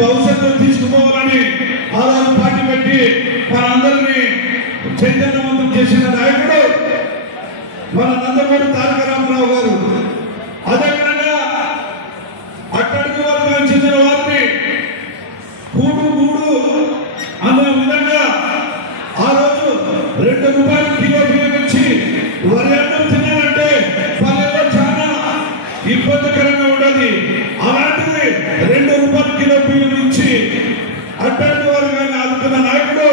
భవిష్యత్తు తీసుకుపోవాలని ఆరోజు పార్టీ పెట్టి మనందరినీ చైతన్యవంతం చేసిన నాయకుడు మన నందమూరి తారక రామారావు గారు. అదేవిధంగా అట్టడుగు వర్గానికి చెందిన వారిని కూడు అనే విధంగా ఆ రోజు ₹2 కిలో బియ్యం ఇచ్చి వరి అన్నం తినాలంటే పల్లెల్లో చాలా ఇబ్బందికరంగా ఉండదు. అలాంటిది ₹2 కిలో బియ్యం ఇచ్చి అట్టడుగు వర్గాన్ని ఆదుకున్న నాయకుడు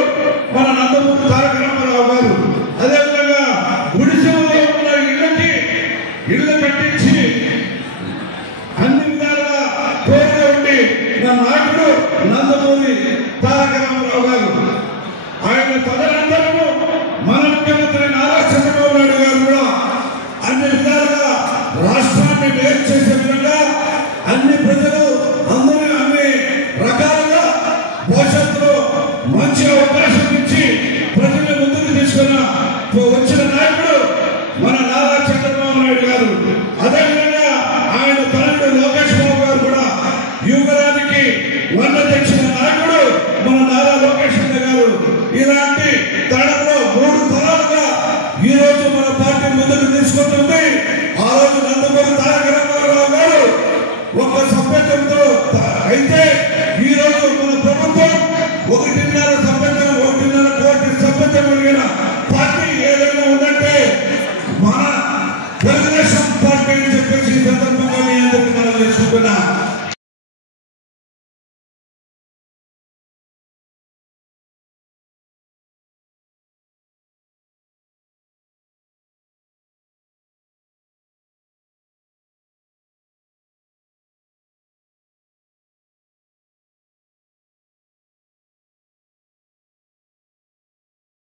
మన నందమూరి తారక రామారావు గారు. అదేవిధంగా గుడిసెల్లో ఉన్న ఇళ్ళు కట్టించి అన్ని విధాలుగా తోడుగా ఉండి నా నాయకుడు నందమూరి తారక రామారావు గారు. ఆయన తదనంతరము మన ముఖ్యమంత్రి నారా చంద్రబాబు నాయుడు గారు కూడా అన్ని విధాలుగా రాష్ట్రాన్ని మేలు చేసే విధంగా అన్ని ప్రజలు అందరూ అన్ని రకాలుగా భవిష్యత్తులో మంచి అవకాశం ఇచ్చి ప్రజల్ని ముందుకు తీసుకున్న వచ్చిన నాయకుడు మన నారా చంద్రబాబు నాయుడు గారు. అదేవిధంగా ఆయన తనయుడు లోకేష్ బాబు గారు కూడా యువరానికి వన్న తెచ్చిన నాయకుడు మన నారా లోకేష్ గారు. ఇలాంటి తరంలో 3 తరాలుగా ఈ రోజు మన పార్టీ ముందుకు తీసుకుంటుంది. ఆ రోజు నందమూరి తారక రామారావు గారు ఒక సభ్యత్వంతో అయితే ఈ రోజు మన ప్రభుత్వం 1